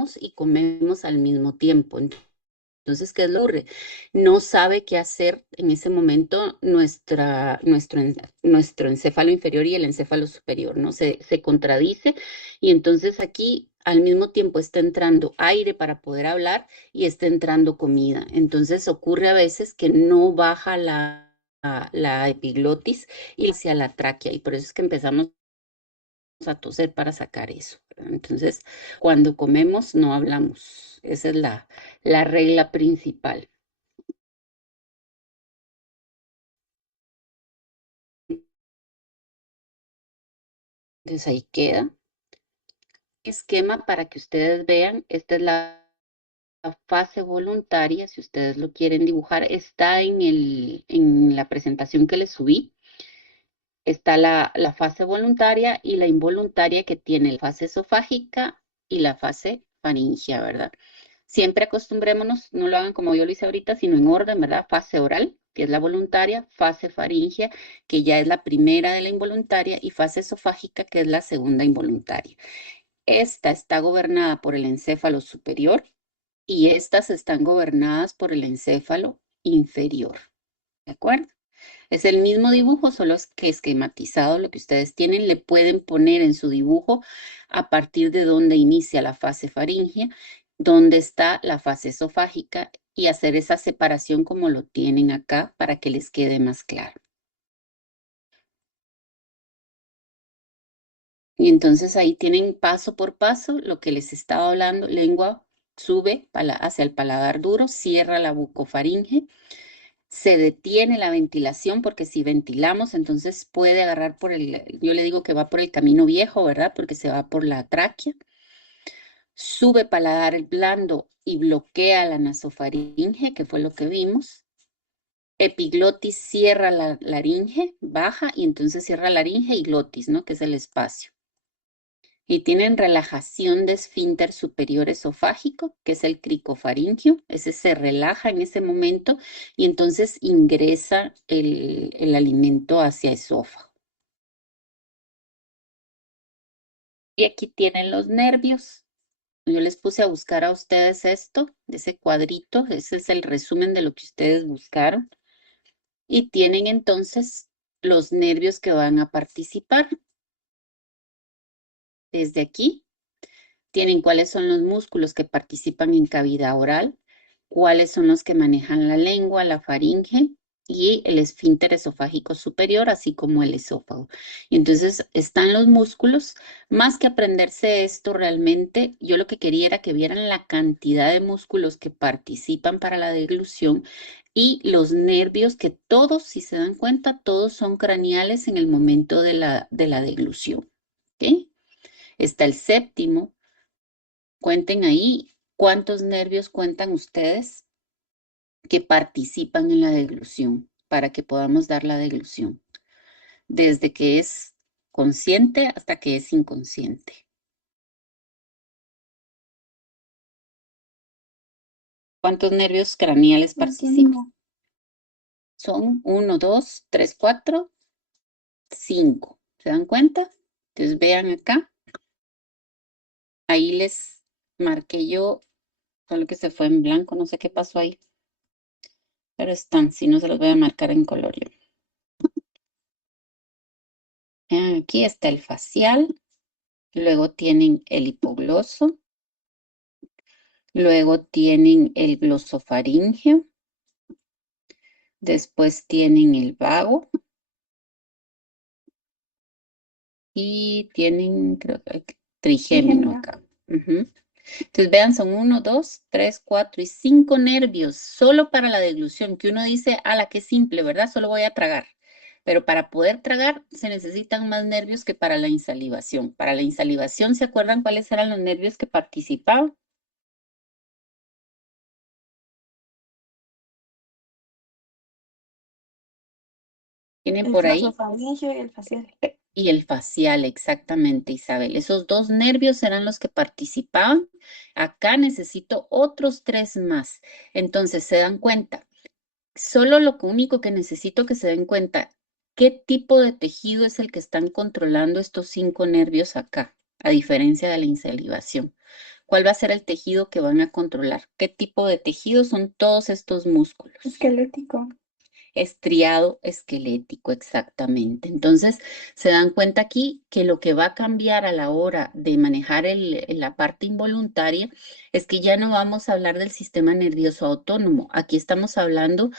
hablamos y comemos al mismo tiempo. Entonces, ¿qué es lo que ocurre? No sabe qué hacer en ese momento nuestro encéfalo inferior y el encéfalo superior, ¿no? Se contradice y entonces aquí al mismo tiempo está entrando aire para poder hablar y está entrando comida. Entonces ocurre a veces que no baja la epiglotis y hacia la tráquea y por eso es que empezamos a toser para sacar eso, ¿verdad? Entonces, cuando comemos no hablamos. Esa es la regla principal. Entonces ahí queda. Esquema para que ustedes vean. Esta es la fase voluntaria. Si ustedes lo quieren dibujar, está en la presentación que les subí. Está la fase voluntaria y la involuntaria que tiene la fase esofágica y la fase faríngea, ¿verdad? Siempre acostumbrémonos, no lo hagan como yo lo hice ahorita, sino en orden, ¿verdad? Fase oral, que es la voluntaria, fase faríngea, que ya es la primera de la involuntaria, y fase esofágica, que es la segunda involuntaria. Esta está gobernada por el encéfalo superior y estas están gobernadas por el encéfalo inferior, ¿de acuerdo? Es el mismo dibujo, solo es que esquematizado lo que ustedes tienen, le pueden poner en su dibujo a partir de donde inicia la fase faríngea, donde está la fase esofágica y hacer esa separación como lo tienen acá para que les quede más claro. Y entonces ahí tienen paso por paso lo que les estaba hablando. Lengua sube hacia el paladar duro, cierra la bucofaringe. Se detiene la ventilación porque si ventilamos, entonces puede agarrar yo le digo que va por el camino viejo, ¿verdad? Porque se va por la tráquea. Sube paladar blando y bloquea la nasofaringe, que fue lo que vimos. Epiglotis cierra la laringe, baja y entonces cierra laringe y glotis, ¿no? Que es el espacio. Y tienen relajación de esfínter superior esofágico, que es el cricofaringio. Ese se relaja en ese momento y entonces ingresa el alimento hacia esófago. Y aquí tienen los nervios. Yo les puse a buscar a ustedes esto, ese cuadrito. Ese es el resumen de lo que ustedes buscaron. Y tienen entonces los nervios que van a participar. Desde aquí tienen cuáles son los músculos que participan en cavidad oral, cuáles son los que manejan la lengua, la faringe y el esfínter esofágico superior, así como el esófago. Y entonces están los músculos. Más que aprenderse esto realmente, yo lo que quería era que vieran la cantidad de músculos que participan para la deglución y los nervios que todos, si se dan cuenta, todos son craneales en el momento de la deglución. ¿Ok? Está el séptimo. Cuenten ahí cuántos nervios cuentan ustedes que participan en la deglución para que podamos dar la deglución, desde que es consciente hasta que es inconsciente. ¿Cuántos nervios craneales participan? Son 1, 2, 3, 4, 5. ¿Se dan cuenta? Entonces vean acá. Ahí les marqué yo, solo que se fue en blanco, no sé qué pasó ahí. Pero están, si no se los voy a marcar en color yo. Aquí está el facial. Luego tienen el hipogloso. Luego tienen el glosofaringeo. Después tienen el vago. Y tienen, creo que trigémino acá. Entonces vean, son 1, 2, 3, 4 y 5 nervios solo para la deglución, que uno dice, la que simple, ¿verdad? Solo voy a tragar. Pero para poder tragar se necesitan más nervios que para la insalivación. Para la insalivación, ¿se acuerdan cuáles eran los nervios que participaban? Tienen por ahí. El y el facial. Y el facial, exactamente, Isabel. Esos dos nervios eran los que participaban. Acá necesito otros 3 más. Entonces, ¿se dan cuenta? Solo lo único que necesito que se den cuenta, ¿qué tipo de tejido es el que están controlando estos 5 nervios acá? A diferencia de la insalivación. ¿Cuál va a ser el tejido que van a controlar? ¿Qué tipo de tejido son todos estos músculos? Esquelético. Estriado esquelético, exactamente. Entonces, se dan cuenta aquí que lo que va a cambiar a la hora de manejar la parte involuntaria es que ya no vamos a hablar del sistema nervioso autónomo. Aquí estamos hablando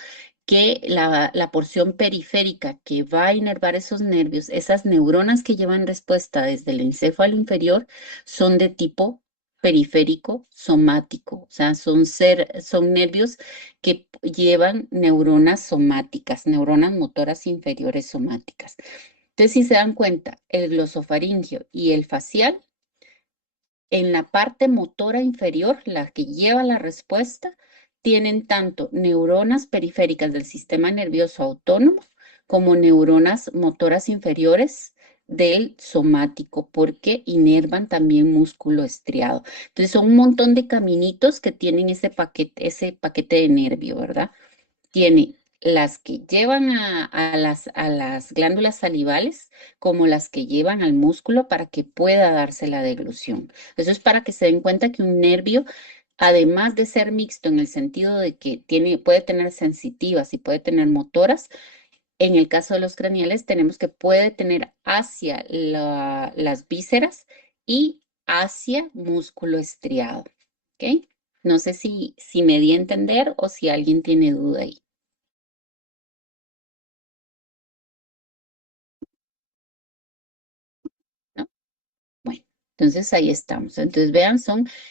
que la porción periférica que va a inervar esos nervios, esas neuronas que llevan respuesta desde el encéfalo inferior, son de tipo periférico somático, o sea, son nervios que llevan neuronas somáticas, neuronas motoras inferiores somáticas. Entonces, si se dan cuenta, el glosofaringeo y el facial, en la parte motora inferior, la que lleva la respuesta, tienen tanto neuronas periféricas del sistema nervioso autónomo como neuronas motoras inferiores del somático, porque inervan también músculo estriado. Entonces, son un montón de caminitos que tienen ese paquete de nervio, ¿verdad? Tiene las que llevan a las glándulas salivales como las que llevan al músculo para que pueda darse la deglución. Eso es para que se den cuenta que un nervio, además de ser mixto en el sentido de que puede tener sensitivas y puede tener motoras, en el caso de los craneales tenemos que puede tener hacia las vísceras y hacia músculo estriado. ¿Ok? No sé si me di a entender o si alguien tiene duda ahí. ¿No? Bueno, entonces ahí estamos. Entonces vean,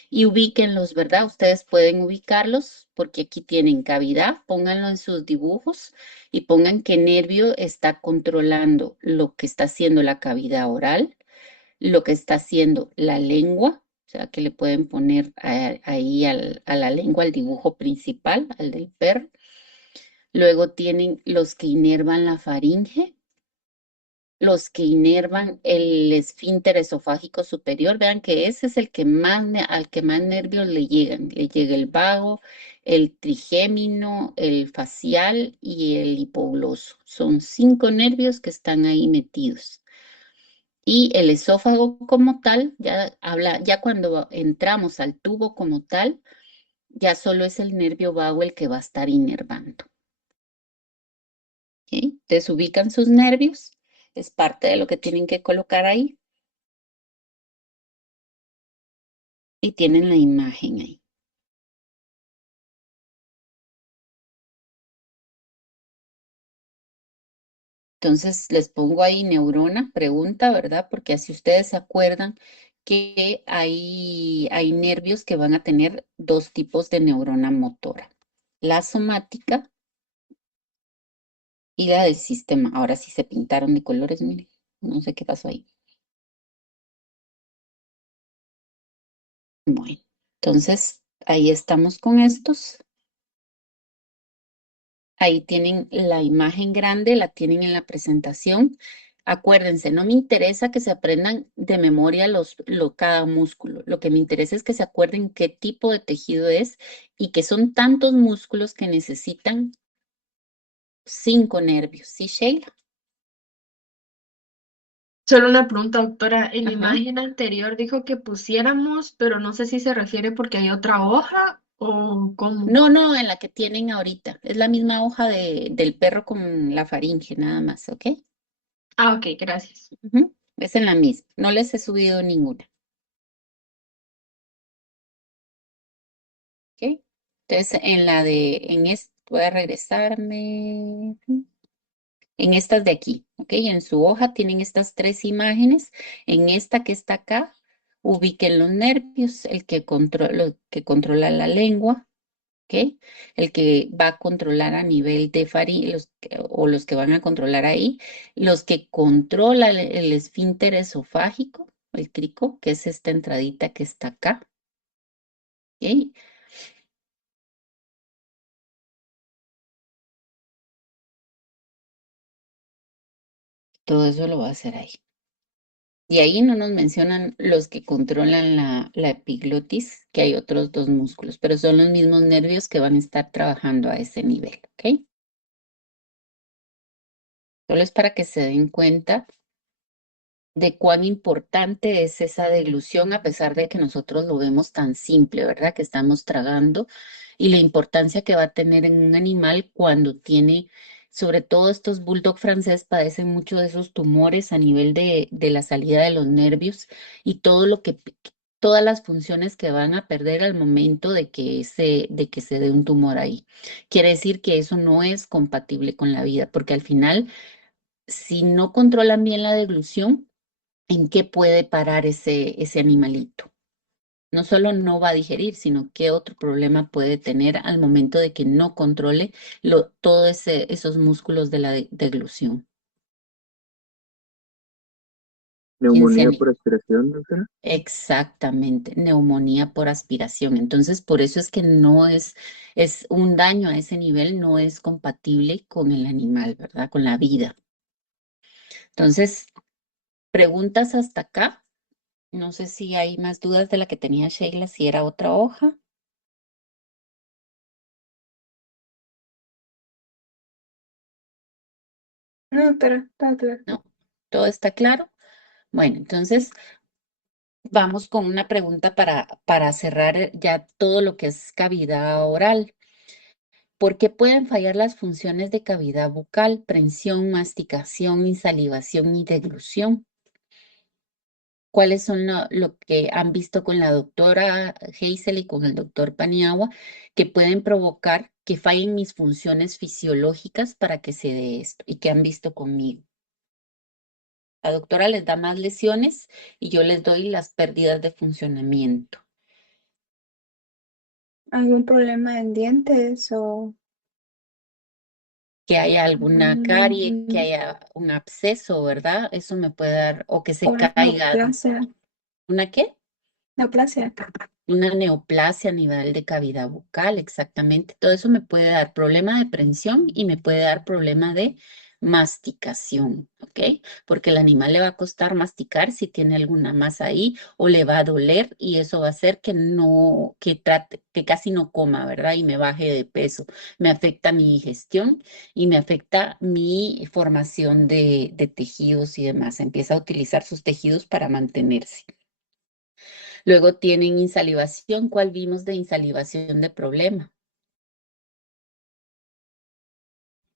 y ubíquenlos, ¿verdad? Ustedes pueden ubicarlos porque aquí tienen cavidad, pónganlo en sus dibujos y pongan qué nervio está controlando lo que está haciendo la cavidad oral, lo que está haciendo la lengua, o sea que le pueden poner ahí a la lengua el dibujo principal, al del perro. Luego tienen los que inervan la faringe, los que inervan el esfínter esofágico superior, vean que ese es el que más, al que más nervios le llegan. Le llega el vago, el trigémino, el facial y el hipogloso. Son 5 nervios que están ahí metidos. Y el esófago como tal, ya cuando entramos al tubo como tal, ya solo es el nervio vago el que va a estar inervando. ¿Ok? Entonces ubican sus nervios, es parte de lo que tienen que colocar ahí. Y tienen la imagen ahí. Entonces les pongo ahí neurona, pregunta, ¿verdad? Porque así ustedes se acuerdan que hay nervios que van a tener dos tipos de neurona motora. La somática y la del sistema. Ahora sí se pintaron de colores, miren. No sé qué pasó ahí. Bueno, entonces ahí estamos con estos. Ahí tienen la imagen grande, la tienen en la presentación. Acuérdense, no me interesa que se aprendan de memoria cada músculo. Lo que me interesa es que se acuerden qué tipo de tejido es y que son tantos músculos que necesitan 5 nervios. ¿Sí, Sheila? Solo una pregunta, doctora. En la Ajá. imagen anterior dijo que pusiéramos, pero no sé si se refiere porque hay otra hoja o cómo. No, no, en la que tienen ahorita. Es la misma hoja del perro con la faringe, nada más, ¿ok? Ah, ok, gracias. Ujú. Es en la misma. No les he subido ninguna. ¿Ok? Entonces, voy a regresarme en estas de aquí, ¿ok? En su hoja tienen estas 3 imágenes. En esta que está acá, ubiquen los nervios, que controla la lengua, ¿ok? El que va a controlar a nivel de faringe, o los que van a controlar ahí, los que controlan el esfínter esofágico, el crico, que es esta entradita que está acá, ¿ok? Todo eso lo va a hacer ahí. Y ahí no nos mencionan los que controlan la epiglotis, que hay otros 2 músculos, pero son los mismos nervios que van a estar trabajando a ese nivel, ¿ok? Solo es para que se den cuenta de cuán importante es esa deglución, a pesar de que nosotros lo vemos tan simple, ¿verdad? Que estamos tragando y la importancia que va a tener en un animal cuando tiene, sobre todo estos bulldog francés padecen mucho de esos tumores a nivel de la salida de los nervios y todo lo que, todas las funciones que van a perder al momento de que se dé un tumor ahí. Quiere decir que eso no es compatible con la vida, porque al final, si no controlan bien la deglución, ¿en qué puede parar ese animalito? No solo no va a digerir, sino qué otro problema puede tener al momento de que no controle todo esos músculos de la deglución. ¿Quién se Neumonía anima? por aspiración, doctora. Exactamente, neumonía por aspiración. Entonces, por eso es que no es un daño a ese nivel, no es compatible con el animal, ¿verdad? Con la vida. Entonces, preguntas hasta acá. No sé si hay más dudas de la que tenía Sheila, si era otra hoja. No, doctora, está claro. ¿No? ¿Todo está claro? Bueno, entonces vamos con una pregunta para cerrar ya todo lo que es cavidad oral. ¿Por qué pueden fallar las funciones de cavidad bucal, prensión, masticación, insalivación y deglución? ¿Cuáles son lo que han visto con la doctora Hazel y con el doctor Paniagua que pueden provocar que fallen mis funciones fisiológicas para que se dé esto y que han visto conmigo? La doctora les da más lesiones y yo les doy las pérdidas de funcionamiento. ¿Algún problema en dientes o Que haya alguna carie, que mm, haya un absceso, ¿verdad? Eso me puede dar, o que se una caiga. neoplasia? ¿Una qué? Neoplasia. Una neoplasia a nivel de cavidad bucal, exactamente. Todo eso me puede dar problema de prensión y me puede dar problema de masticación, ¿ok? Porque el animal le va a costar masticar si tiene alguna masa ahí o le va a doler y eso va a hacer que no, que trate, que casi no coma, ¿verdad? Y me baje de peso. Me afecta mi digestión y me afecta mi formación de tejidos y demás. Empieza a utilizar sus tejidos para mantenerse. Luego tienen insalivación. ¿Cuál vimos de insalivación de problema?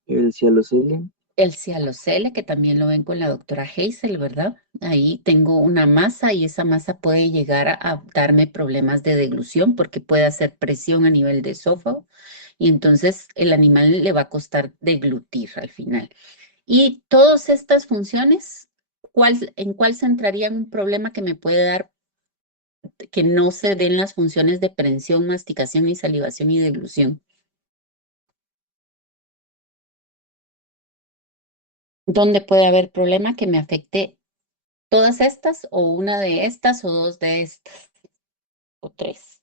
El cialocele. El cialocele, que también lo ven con la doctora Hazel, ¿verdad? Ahí tengo una masa y esa masa puede llegar a darme problemas de deglución porque puede hacer presión a nivel de esófago y entonces el animal le va a costar deglutir al final. Y todas estas funciones, ¿en cuál centraría un problema que me puede dar que no se den las funciones de prensión, masticación y salivación y deglución? ¿Dónde puede haber problema que me afecte todas estas o una de estas o dos de estas o tres?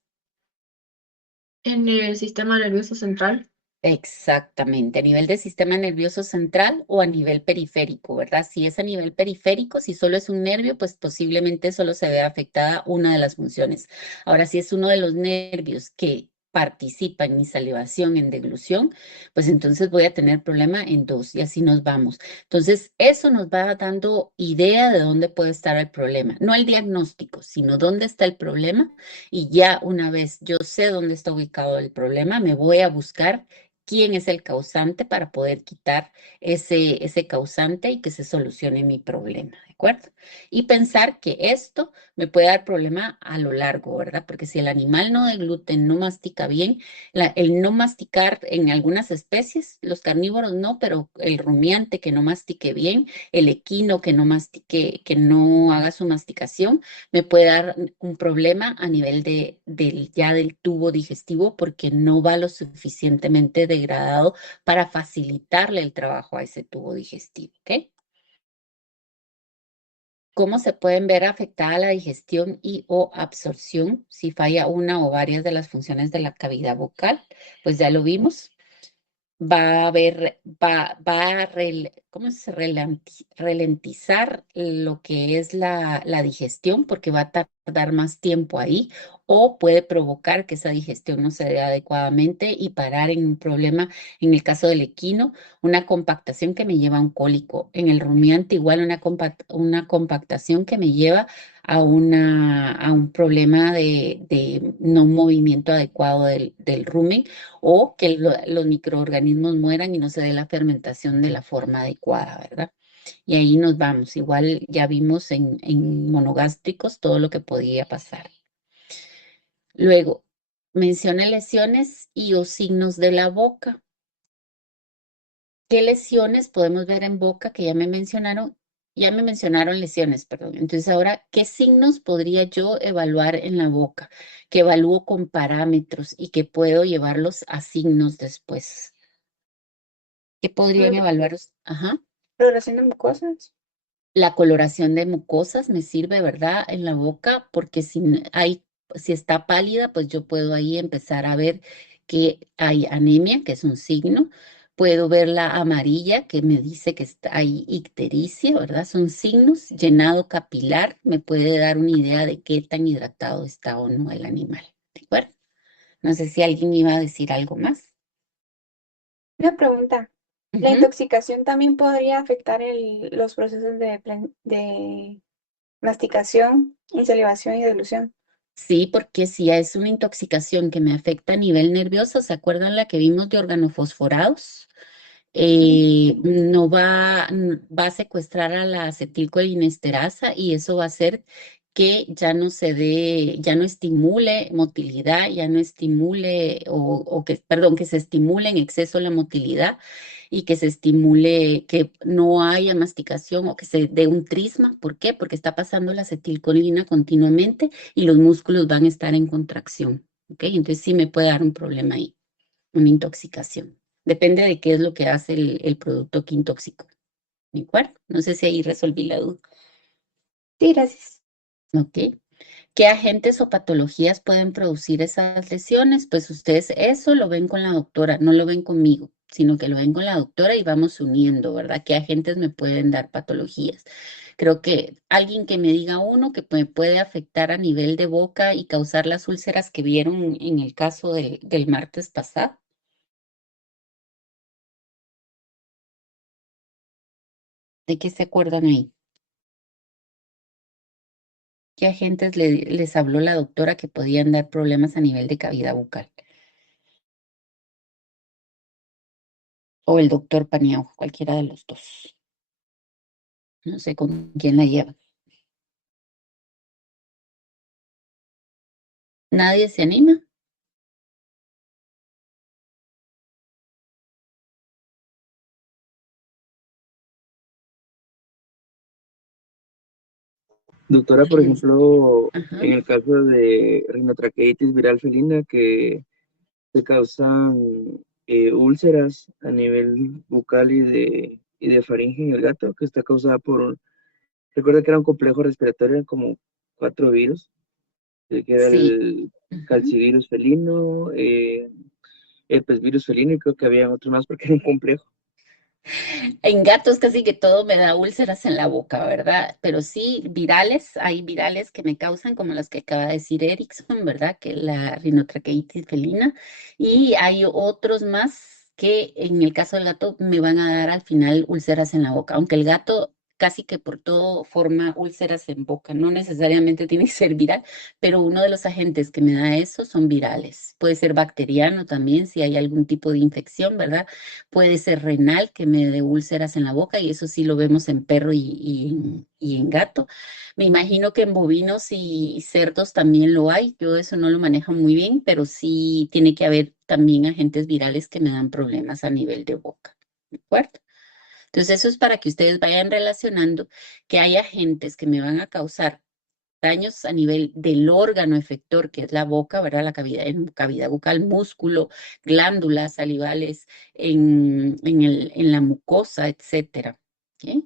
En el sistema nervioso central? Exactamente, a nivel del sistema nervioso central o a nivel periférico, ¿verdad? Si es a nivel periférico, si solo es un nervio, pues posiblemente solo se vea afectada una de las funciones. Ahora, si es uno de los nervios que participa en mi salivación, en deglución, pues entonces voy a tener problema en dos y así nos vamos. Entonces, eso nos va dando idea de dónde puede estar el problema, no el diagnóstico, sino dónde está el problema y ya una vez yo sé dónde está ubicado el problema, me voy a buscar quién es el causante para poder quitar ese causante y que se solucione mi problema, ¿de acuerdo? Y pensar que esto me puede dar problema a lo largo, ¿verdad? Porque si el animal no deglute, no mastica bien, el no masticar en algunas especies, los carnívoros no, pero el rumiante que no mastique bien, el equino que no mastique, que no haga su masticación, me puede dar un problema a nivel ya del tubo digestivo porque no va lo suficientemente degradado para facilitarle el trabajo a ese tubo digestivo, ¿ok? ¿Cómo se pueden ver afectada la digestión y o absorción si falla una o varias de las funciones de la cavidad bucal? Pues ya lo vimos. va a haber, va a ¿cómo se ralentizar lo que es la digestión porque va a tardar más tiempo ahí o puede provocar que esa digestión no se dé adecuadamente y parar en un problema, en el caso del equino, una compactación que me lleva a un cólico, en el rumiante igual una compactación que me lleva a un problema de no movimiento adecuado del rumen o que los microorganismos mueran y no se dé la fermentación de la forma adecuada, ¿verdad? Y ahí nos vamos. Igual ya vimos en monogástricos todo lo que podía pasar. Luego, menciona lesiones y o signos de la boca. ¿Qué lesiones podemos ver en boca que ya me mencionaron? Ya me mencionaron lesiones, perdón. Entonces, ahora, ¿qué signos podría yo evaluar en la boca? Que evalúo con parámetros y que puedo llevarlos a signos después. ¿Qué podrían evaluar? Ajá. Coloración de mucosas. La coloración de mucosas me sirve, ¿verdad? En la boca, porque si está pálida, pues yo puedo ahí empezar a ver que hay anemia, que es un signo. Puedo ver la amarilla, que me dice que hay ictericia, ¿verdad? Son signos. Llenado capilar me puede dar una idea de qué tan hidratado está o no el animal. ¿De acuerdo? No sé si alguien iba a decir algo más. Una pregunta. ¿La Ujú. intoxicación también podría afectar los procesos de masticación, insalivación y dilución? Sí, porque si es una intoxicación que me afecta a nivel nervioso, ¿se acuerdan la que vimos de organofosforados? Ujú. No va a secuestrar a la acetilcolinesterasa y eso va a hacer que ya no se dé, ya no estimule motilidad, ya no estimule, perdón, que se estimule en exceso la motilidad y que se estimule que no haya masticación o que se dé un trisma. ¿Por qué? Porque está pasando la acetilcolina continuamente y los músculos van a estar en contracción. ¿Ok? Entonces sí me puede dar un problema ahí, una intoxicación. Depende de qué es lo que hace el producto que intoxicó. ¿De acuerdo? No sé si ahí resolví la duda. Sí, gracias. ¿Ok? ¿Qué agentes o patologías pueden producir esas lesiones? Pues ustedes eso lo ven con la doctora, no lo ven conmigo, sino que lo ven con la doctora y vamos uniendo, ¿verdad? ¿Qué agentes me pueden dar patologías? Creo que alguien que me diga uno que me puede afectar a nivel de boca y causar las úlceras que vieron en el caso del martes pasado. ¿De qué se acuerdan ahí? ¿Qué agentes les habló la doctora que podían dar problemas a nivel de cavidad bucal? O el doctor Paniagua, cualquiera de los dos. No sé con quién la lleva. ¿Nadie se anima? Doctora, por ¿Alguien? ejemplo, Ajá. en el caso de rinotraqueitis viral felina, que se causan úlceras a nivel bucal y de faringe en el gato, que está causada recuerda que era un complejo respiratorio, como 4 virus, que era Sí. el Ujú. calcivirus felino, el virus felino, y creo que había otros más porque era un complejo. En gatos casi que todo me da úlceras en la boca, ¿verdad? Pero sí, virales, hay virales que me causan, como las que acaba de decir Erickson, ¿verdad? Que la rinotraqueitis felina. Y hay otros más que en el caso del gato me van a dar al final úlceras en la boca, aunque el gato casi que por todo forma úlceras en boca, no necesariamente tiene que ser viral, pero uno de los agentes que me da eso son virales. Puede ser bacteriano también si hay algún tipo de infección, ¿verdad? Puede ser renal, que me dé úlceras en la boca, y eso sí lo vemos en perro y en gato. Me imagino que en bovinos y cerdos también lo hay. Yo eso no lo manejo muy bien, pero sí tiene que haber también agentes virales que me dan problemas a nivel de boca. ¿De acuerdo? Entonces eso es para que ustedes vayan relacionando que hay agentes que me van a causar daños a nivel del órgano efector, que es la boca, ¿verdad? La cavidad, en cavidad bucal, músculo, glándulas salivales, en la mucosa, etcétera. ¿Ok?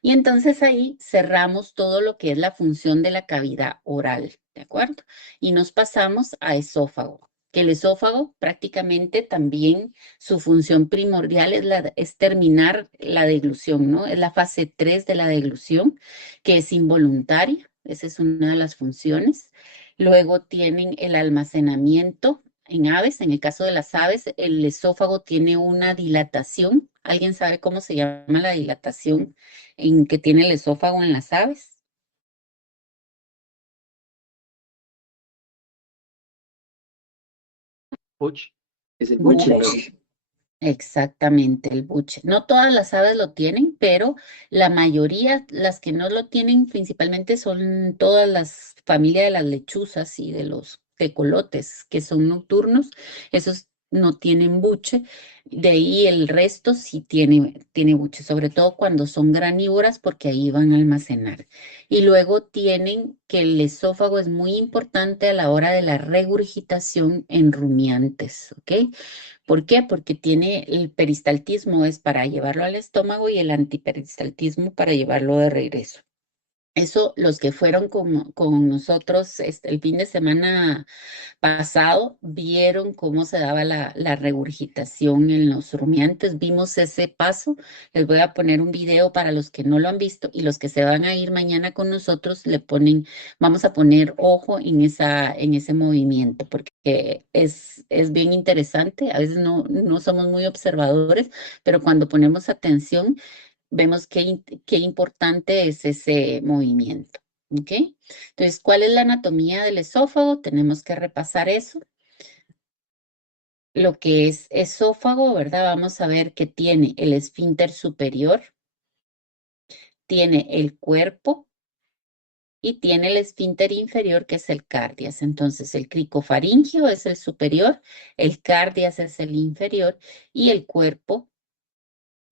Y entonces ahí cerramos todo lo que es la función de la cavidad oral, ¿de acuerdo? Y nos pasamos a esófago. que el esófago prácticamente también su función primordial es terminar la deglución, ¿no? Es la fase 3 de la deglución, que es involuntaria, esa es una de las funciones. Luego tienen el almacenamiento en aves, en el caso de las aves, el esófago tiene una dilatación. ¿Alguien sabe cómo se llama la dilatación en que tiene el esófago en las aves? Puch. Es el Buche. buche. Exactamente, el buche. No todas las aves lo tienen, pero la mayoría, las que no lo tienen, principalmente son todas las familias de las lechuzas y de los tecolotes, que son nocturnos. Esos no tienen buche. De ahí el resto sí tiene buche, sobre todo cuando son granívoras, porque ahí van a almacenar. Y luego tienen que el esófago es muy importante a la hora de la regurgitación en rumiantes, ¿ok? ¿Por qué? Porque tiene el peristaltismo es para llevarlo al estómago y el antiperistaltismo para llevarlo de regreso. Eso, los que fueron con nosotros el fin de semana pasado, vieron cómo se daba la regurgitación en los rumiantes, vimos ese paso. Les voy a poner un video para los que no lo han visto y los que se van a ir mañana con nosotros vamos a poner ojo en ese movimiento, porque es bien interesante. A veces no somos muy observadores, pero cuando ponemos atención, vemos qué importante es ese movimiento. ¿Ok? Entonces, ¿cuál es la anatomía del esófago? Tenemos que repasar eso. Lo que es esófago, ¿verdad? Vamos a ver que tiene el esfínter superior, tiene el cuerpo y tiene el esfínter inferior, que es el cardias. Entonces, el cricofaringio es el superior, el cardias es el inferior y el cuerpo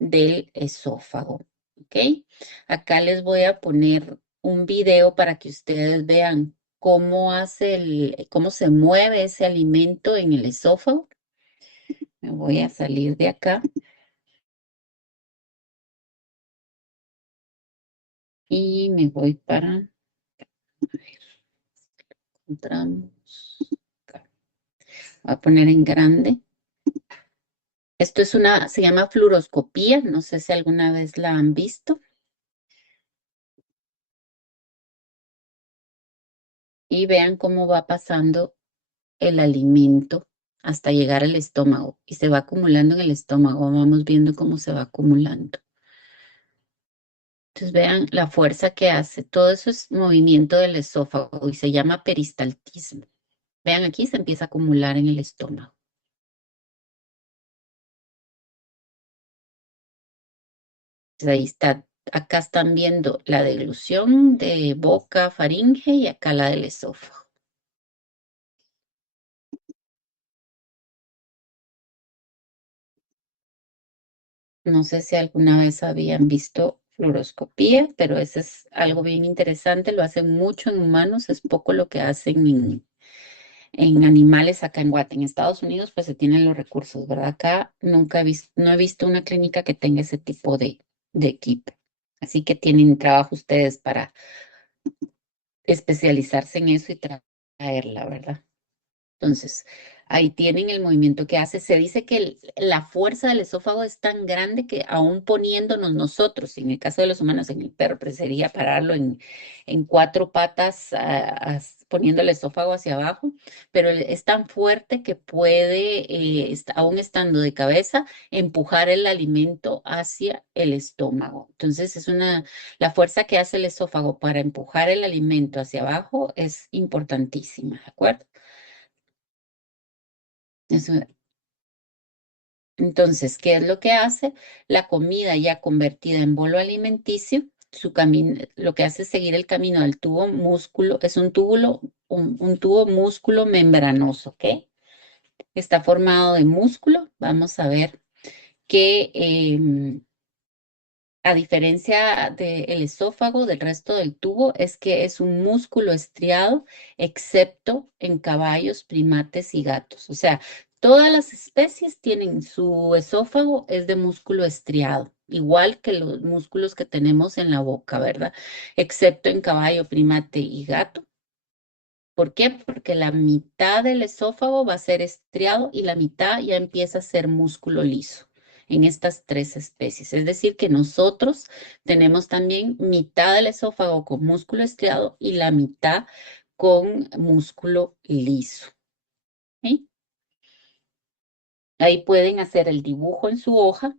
del esófago. ¿Ok? Acá les voy a poner un video para que ustedes vean cómo se mueve ese alimento en el esófago. Me voy a salir de acá y me voy para, encontramos acá. Voy a poner en grande. Esto se llama fluoroscopía, no sé si alguna vez la han visto. Y vean cómo va pasando el alimento hasta llegar al estómago y se va acumulando en el estómago. Vamos viendo cómo se va acumulando. Entonces vean la fuerza que hace. Todo eso es movimiento del esófago y se llama peristaltismo. Vean aquí se empieza a acumular en el estómago. Entonces, ahí está. Acá están viendo la deglución de boca, faringe y acá la del esófago. No sé si alguna vez habían visto fluoroscopía, pero eso es algo bien interesante. Lo hacen mucho en humanos, es poco lo que hacen en animales acá en Guate. En Estados Unidos, pues se tienen los recursos, ¿verdad? Acá nunca no he visto una clínica que tenga ese tipo de equipo. Así que tienen trabajo ustedes para especializarse en eso y traerla, ¿verdad? Entonces, ahí tienen el movimiento que hace. Se dice que la fuerza del esófago es tan grande que aún poniéndonos nosotros, en el caso de los humanos, en el perro, pues sería pararlo en cuatro patas, poniendo el esófago hacia abajo, pero es tan fuerte que puede, aún estando de cabeza, empujar el alimento hacia el estómago. Entonces, la fuerza que hace el esófago para empujar el alimento hacia abajo es importantísima, ¿de acuerdo? Entonces, ¿qué es lo que hace? La comida ya convertida en bolo alimenticio, lo que hace es seguir el camino del tubo músculo, es un tubo músculo membranoso, ¿ok? Está formado de músculo. Vamos a ver que a diferencia del esófago, del resto del tubo, es que es un músculo estriado, excepto en caballos, primates y gatos. O sea, todas las especies tienen su esófago, es de músculo estriado, igual que los músculos que tenemos en la boca, ¿verdad? Excepto en caballo, primate y gato, ¿Por qué? Porque la mitad del esófago va a ser estriado y la mitad ya empieza a ser músculo liso en estas tres especies. Es decir, que nosotros tenemos también mitad del esófago con músculo estriado y la mitad con músculo liso. ¿Sí? Ahí pueden hacer el dibujo en su hoja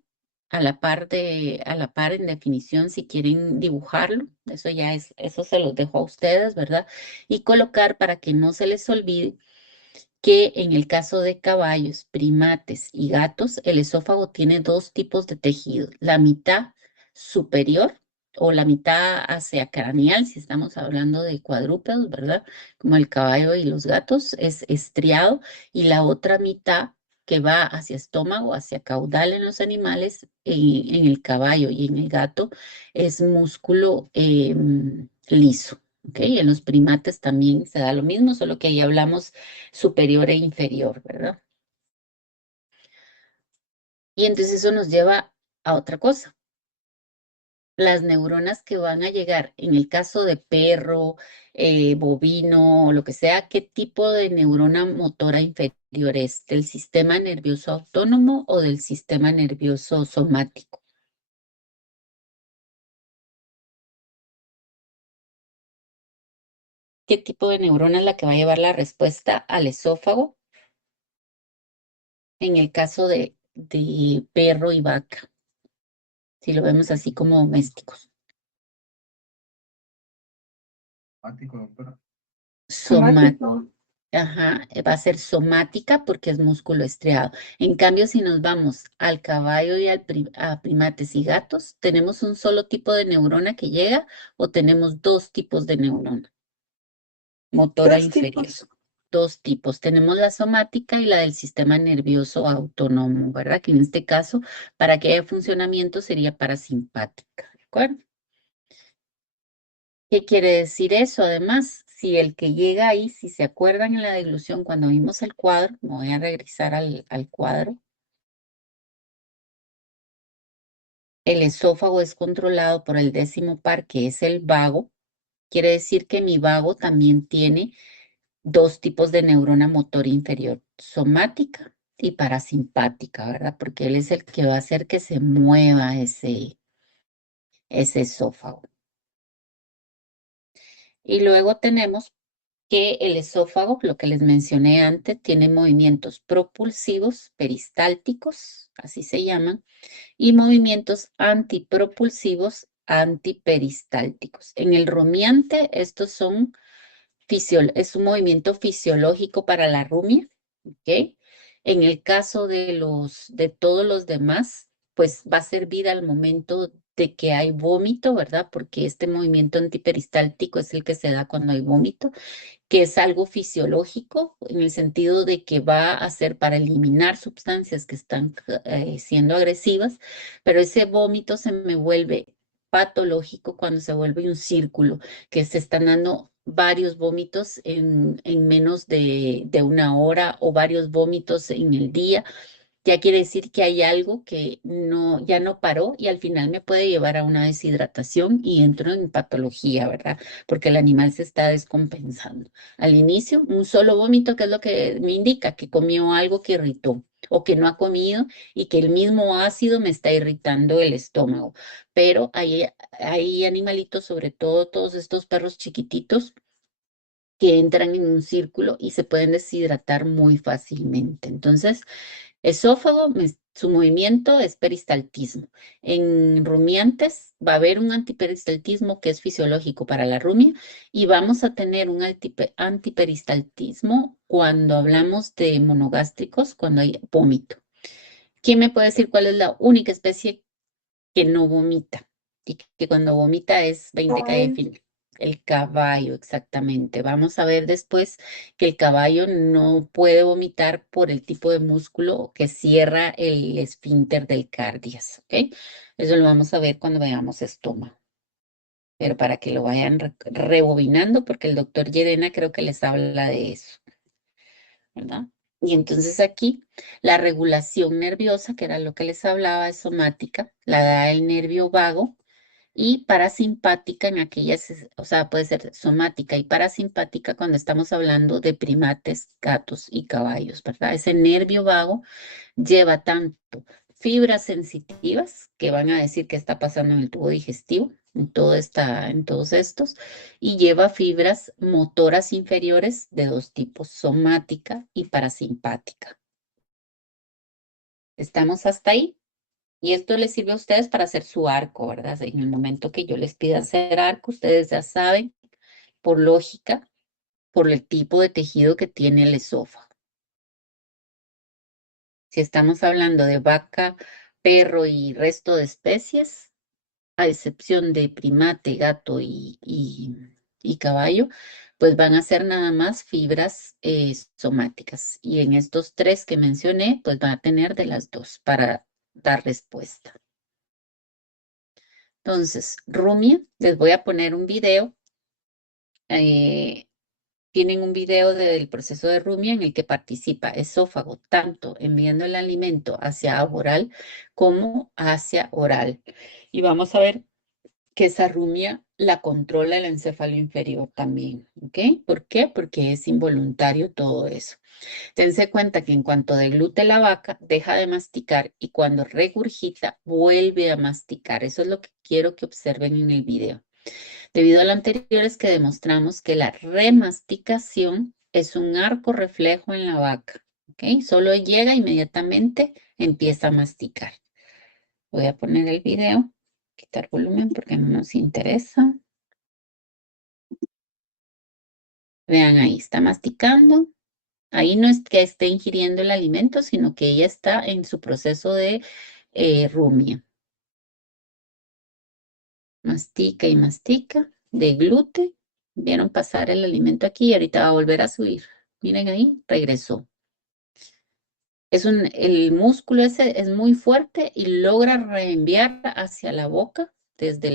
a la par en definición si quieren dibujarlo. Eso ya es, eso se los dejo a ustedes, ¿verdad? Y colocar para que no se les olvide que en el caso de caballos, primates y gatos, el esófago tiene dos tipos de tejido. La mitad superior o la mitad hacia craneal, si estamos hablando de cuadrúpedos, ¿verdad? Como el caballo y los gatos, es estriado, y la otra mitad que va hacia estómago, hacia caudal en los animales, en el caballo y en el gato, es músculo liso. ¿Ok? En los primates también se da lo mismo, solo que ahí hablamos superior e inferior, ¿verdad? Y entonces eso nos lleva a otra cosa. Las neuronas que van a llegar, en el caso de perro, bovino o lo que sea, ¿qué tipo de neurona motora inferior es? ¿Del sistema nervioso autónomo o del sistema nervioso somático? ¿Qué tipo de neurona es la que va a llevar la respuesta al esófago en el caso de perro y vaca? Si lo vemos así como domésticos. Somática. Somático. Ajá, va a ser somática porque es músculo estriado. En cambio, si nos vamos al caballo y a primates y gatos, ¿tenemos un solo tipo de neurona que llega o tenemos dos tipos de neurona motora Dos inferior? tipos. Dos tipos. Tenemos la somática y la del sistema nervioso autónomo, ¿verdad? Que en este caso, para que haya funcionamiento, sería parasimpática, ¿de acuerdo? ¿Qué quiere decir eso? Además, si el que llega ahí, si se acuerdan en la deglución cuando vimos el cuadro, me voy a regresar al cuadro, el esófago es controlado por el décimo par, que es el vago. Quiere decir que mi vago también tiene dos tipos de neurona motor inferior, somática y parasimpática, ¿verdad? Porque él es el que va a hacer que se mueva ese esófago. Y luego tenemos que el esófago, lo que les mencioné antes, tiene movimientos propulsivos, peristálticos, así se llaman, y movimientos antipropulsivos, antiperistálticos. En el rumiante, estos son es un movimiento fisiológico para la rumia, ¿ok? En el caso de todos los demás, pues va a servir al momento de que hay vómito, ¿verdad? Porque este movimiento antiperistáltico es el que se da cuando hay vómito, que es algo fisiológico en el sentido de que va a ser para eliminar sustancias que están siendo agresivas, pero ese vómito se me vuelve patológico cuando se vuelve un círculo, que se están dando varios vómitos en menos de una hora o varios vómitos en el día. Ya quiere decir que hay algo que no, ya no paró y al final me puede llevar a una deshidratación y entro en patología, ¿verdad? Porque el animal se está descompensando. Al inicio, un solo vómito, que es lo que me indica que comió algo que irritó o que no ha comido y que el mismo ácido me está irritando el estómago. Pero hay animalitos, sobre todo todos estos perros chiquititos, que entran en un círculo y se pueden deshidratar muy fácilmente. Entonces, esófago, su movimiento es peristaltismo. En rumiantes va a haber un antiperistaltismo que es fisiológico para la rumia y vamos a tener un antiperistaltismo cuando hablamos de monogástricos, cuando hay vómito. ¿Quién me puede decir cuál es la única especie que no vomita y que cuando vomita es 20 cae de Caballo. fin? El caballo, exactamente. Vamos a ver después que el caballo no puede vomitar por el tipo de músculo que cierra el esfínter del cardias, ¿ok? Eso lo vamos a ver cuando veamos estómago. Pero para que lo vayan rebobinando, porque el doctor Llerena creo que les habla de eso, ¿verdad? Y entonces aquí la regulación nerviosa, que era lo que les hablaba, es somática, la da el nervio vago, y parasimpática en aquellas, o sea, puede ser somática y parasimpática cuando estamos hablando de primates, gatos y caballos, ¿verdad? Ese nervio vago lleva tanto fibras sensitivas que van a decir qué está pasando en el tubo digestivo, en todos estos, y lleva fibras motoras inferiores de dos tipos, somática y parasimpática. ¿Estamos hasta ahí? Y esto les sirve a ustedes para hacer su arco, ¿verdad? En el momento que yo les pida hacer arco, ustedes ya saben, por lógica, por el tipo de tejido que tiene el esófago. Si estamos hablando de vaca, perro y resto de especies, a excepción de primate, gato y caballo, pues van a ser nada más fibras somáticas. Y en estos tres que mencioné, pues van a tener de las dos para dar respuesta. Entonces, Rumia, les voy a poner un video. Tienen un video del proceso de rumia en el que participa esófago, tanto enviando el alimento hacia agua oral como hacia oral. Y vamos a ver que esa rumia la controla el encéfalo inferior también, ¿ok? ¿Por qué? Porque es involuntario todo eso. Dense cuenta que en cuanto deglute la vaca, deja de masticar y cuando regurgita, vuelve a masticar. Eso es lo que quiero que observen en el video. Debido a lo anterior es que demostramos que la remasticación es un arco reflejo en la vaca, ¿ok? Solo llega inmediatamente, empieza a masticar. Voy a poner el video, quitar volumen porque no nos interesa. Vean ahí, está masticando. Ahí no es que esté ingiriendo el alimento, sino que ella está en su proceso de rumia. Mastica y mastica, deglute. Vieron pasar el alimento aquí y ahorita va a volver a subir. Miren ahí, regresó. El músculo ese es muy fuerte y logra reenviar hacia la boca desde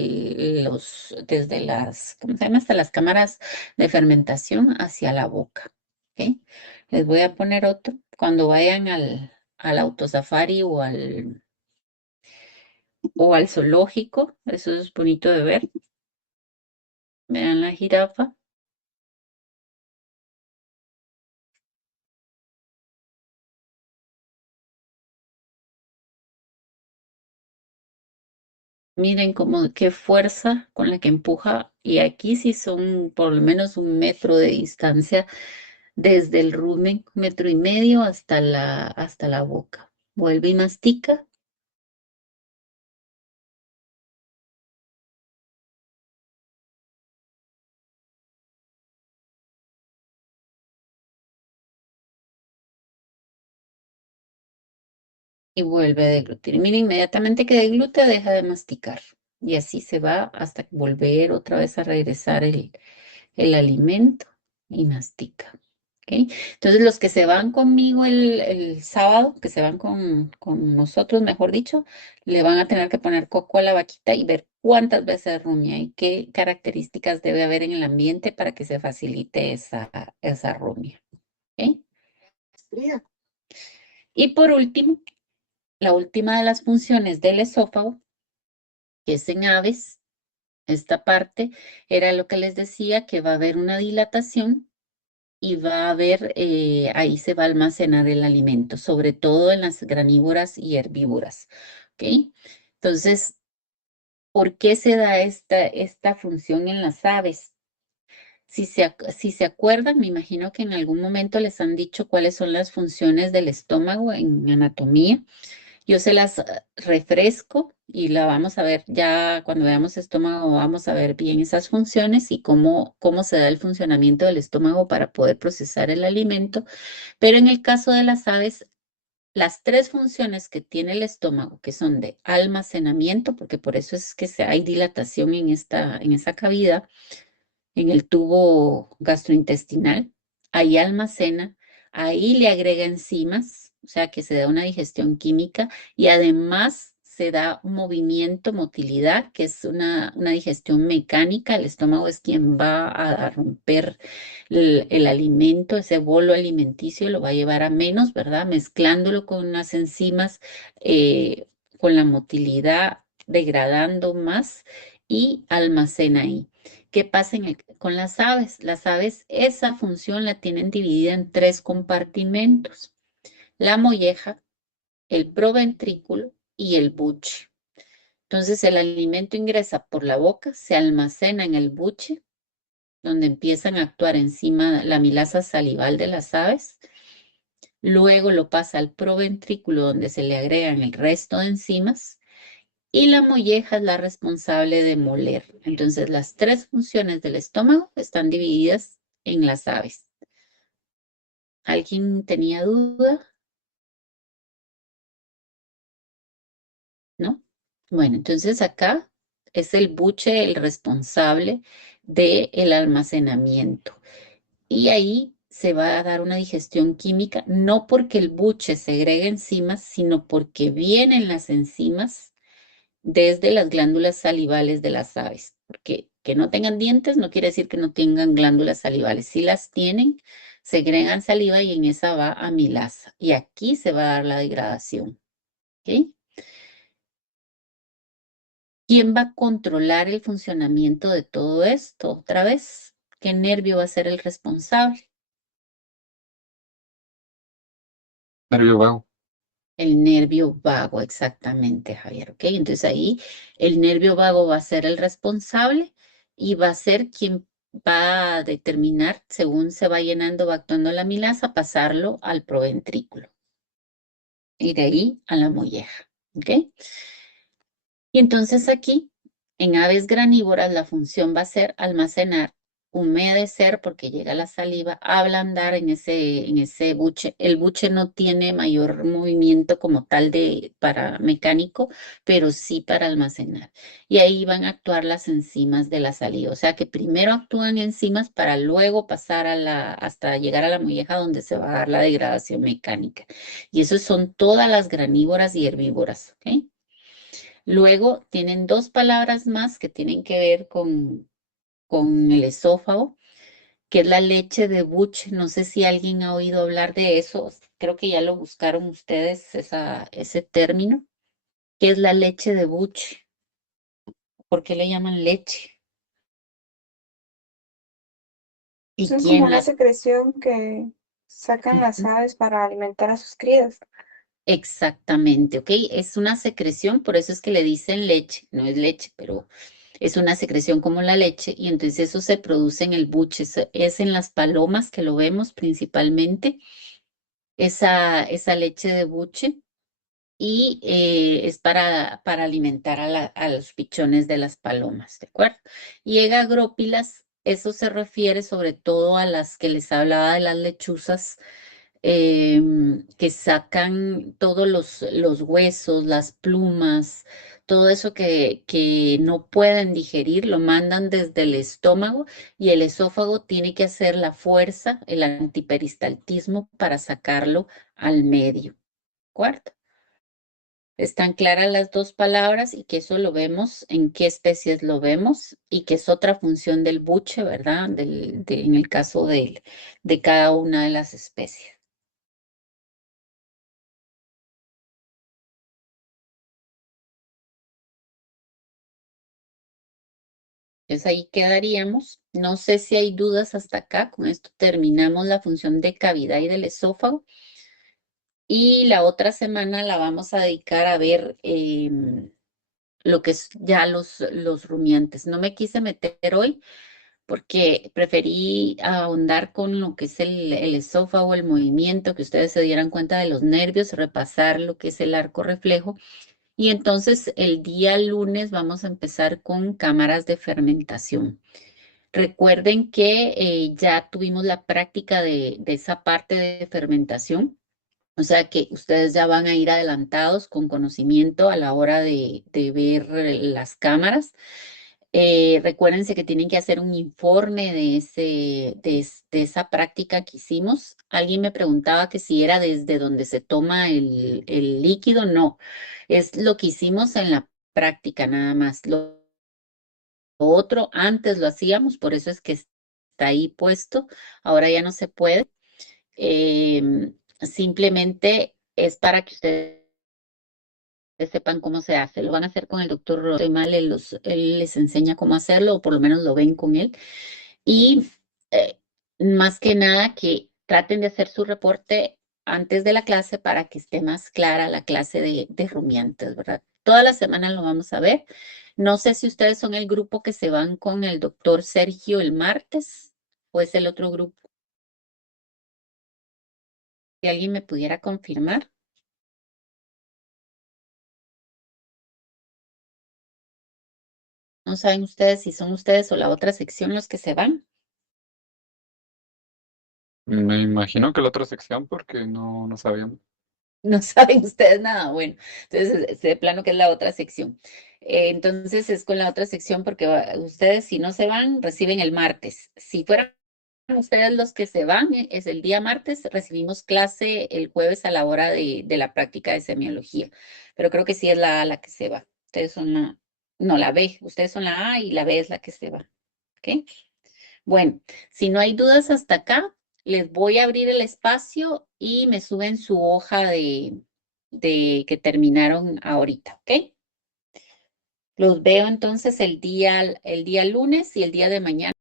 las, ¿cómo se llama? Hasta las cámaras de fermentación hacia la boca. ¿Ok? Les voy a poner otro. Cuando vayan al autosafari o al zoológico, eso es bonito de ver. Vean la jirafa. Miren qué fuerza con la que empuja. Y aquí sí son por lo menos 1 metro de distancia desde el rumen, 1,5 metros hasta la boca. Vuelve y mastica. Y vuelve a deglutir. Miren, inmediatamente que deglute, deja de masticar. Y así se va hasta volver otra vez a regresar el alimento y mastica. ¿Ok? Entonces, los que se van conmigo el sábado, que se van con nosotros, mejor dicho, le van a tener que poner coco a la vaquita y ver cuántas veces rumia y qué características debe haber en el ambiente para que se facilite esa rumia. ¿Ok? Y por último, la última de las funciones del esófago, que es en aves, esta parte era lo que les decía, que va a haber una dilatación y va a haber, ahí se va a almacenar el alimento, sobre todo en las granívoras y herbívoras. ¿Ok? Entonces, ¿por qué se da esta función en las aves? Si se acuerdan, me imagino que en algún momento les han dicho cuáles son las funciones del estómago en anatomía. Yo se las refresco y la vamos a ver ya cuando veamos estómago, vamos a ver bien esas funciones y cómo se da el funcionamiento del estómago para poder procesar el alimento. Pero en el caso de las aves, las tres funciones que tiene el estómago, que son de almacenamiento, porque por eso es que hay dilatación en esa cavidad, en el tubo gastrointestinal, ahí almacena, ahí le agrega enzimas, o sea que se da una digestión química y además se da movimiento, motilidad, que es una digestión mecánica. El estómago es quien va a romper el alimento, ese bolo alimenticio lo va a llevar a menos, ¿verdad? Mezclándolo con unas enzimas, con la motilidad, degradando más y almacena ahí. ¿Qué pasa con las aves? Las aves esa función la tienen dividida en 3 compartimentos: la molleja, el proventrículo y el buche. Entonces el alimento ingresa por la boca, se almacena en el buche, donde empiezan a actuar encima la amilasa salival de las aves. Luego lo pasa al proventrículo, donde se le agregan el resto de enzimas. Y la molleja es la responsable de moler. Entonces, las 3 funciones del estómago están divididas en las aves. ¿Alguien tenía duda? ¿No? Bueno, entonces acá es el buche el responsable del almacenamiento. Y ahí se va a dar una digestión química, no porque el buche segregue enzimas, sino porque vienen las enzimas desde las glándulas salivales de las aves. Porque que no tengan dientes no quiere decir que no tengan glándulas salivales. Si las tienen, segregan saliva y en esa va amilasa. Y aquí se va a dar la degradación. ¿Ok? ¿Quién va a controlar el funcionamiento de todo esto? Otra vez, ¿qué nervio va a ser el responsable? Nervio vago. El nervio vago, exactamente, Javier. ¿Ok? Entonces ahí el nervio vago va a ser el responsable y va a ser quien va a determinar, según se va llenando, va actuando la amilasa, pasarlo al proventrículo y de ahí a la molleja. ¿Ok? Y entonces aquí, en aves granívoras, la función va a ser almacenar, humedecer, porque llega la saliva, ablandar en ese buche. El buche no tiene mayor movimiento como tal para mecánico, pero sí para almacenar. Y ahí van a actuar las enzimas de la saliva. O sea que primero actúan enzimas para luego pasar hasta llegar a la molleja donde se va a dar la degradación mecánica. Y eso son todas las granívoras y herbívoras. ¿Ok? Luego tienen 2 palabras más que tienen que ver con el esófago, que es la leche de buche. No sé si alguien ha oído hablar de eso. Creo que ya lo buscaron ustedes, ese término. ¿Qué es la leche de buche? ¿Por qué le llaman leche? ¿Y Eso es como quién una la... secreción que sacan las Ujú. aves para alimentar a sus crías. Exactamente, ¿ok? Es una secreción, por eso es que le dicen leche. No es leche, pero es una secreción como la leche y entonces eso se produce en el buche. Es en las palomas que lo vemos principalmente, esa leche de buche y es para alimentar a los pichones de las palomas, ¿de acuerdo? Y en agrópilas, eso se refiere sobre todo a las que les hablaba de las lechuzas, que sacan todos los huesos, las plumas, todo eso que no pueden digerir, lo mandan desde el estómago y el esófago tiene que hacer la fuerza, el antiperistaltismo para sacarlo al medio, ¿de acuerdo? Están claras las 2 palabras y que eso lo vemos, en qué especies lo vemos y que es otra función del buche, ¿verdad? En el caso de cada una de las especies. Entonces ahí quedaríamos. No sé si hay dudas hasta acá. Con esto terminamos la función de cavidad y del esófago. Y la otra semana la vamos a dedicar a ver lo que es ya los rumiantes. No me quise meter hoy porque preferí ahondar con lo que es el esófago, el movimiento, que ustedes se dieran cuenta de los nervios, repasar lo que es el arco reflejo. Y entonces el día lunes vamos a empezar con cámaras de fermentación. Recuerden que ya tuvimos la práctica de esa parte de fermentación, o sea que ustedes ya van a ir adelantados con conocimiento a la hora de ver las cámaras. Recuérdense que tienen que hacer un informe de esa práctica que hicimos. Alguien me preguntaba que si era desde donde se toma el líquido. No, es lo que hicimos en la práctica nada más. Lo otro antes lo hacíamos, por eso es que está ahí puesto. Ahora ya no se puede. Simplemente es para que ustedes sepan cómo se hace. Lo van a hacer con el doctor Rosemal, él les enseña cómo hacerlo, o por lo menos lo ven con él. Y más que nada que traten de hacer su reporte antes de la clase para que esté más clara la clase de rumiantes, ¿verdad? Toda la semana lo vamos a ver. No sé si ustedes son el grupo que se van con el doctor Sergio el martes o es el otro grupo. Si alguien me pudiera confirmar. No saben ustedes si son ustedes o la otra sección los que se van. Me imagino que la otra sección porque no sabíamos. No saben ustedes nada. Bueno, entonces de plano que es la otra sección. Entonces es con la otra sección porque ustedes si no se van, reciben el martes. Si fueran ustedes los que se van, es el día martes, recibimos clase el jueves a la hora de la práctica de semiología. Pero creo que sí es la A la que se va. Ustedes son la B. Ustedes son la A y la B es la que se va. ¿Ok? Bueno, si no hay dudas hasta acá, les voy a abrir el espacio y me suben su hoja de que terminaron ahorita, ¿ok? Los veo entonces el día lunes y el día de mañana.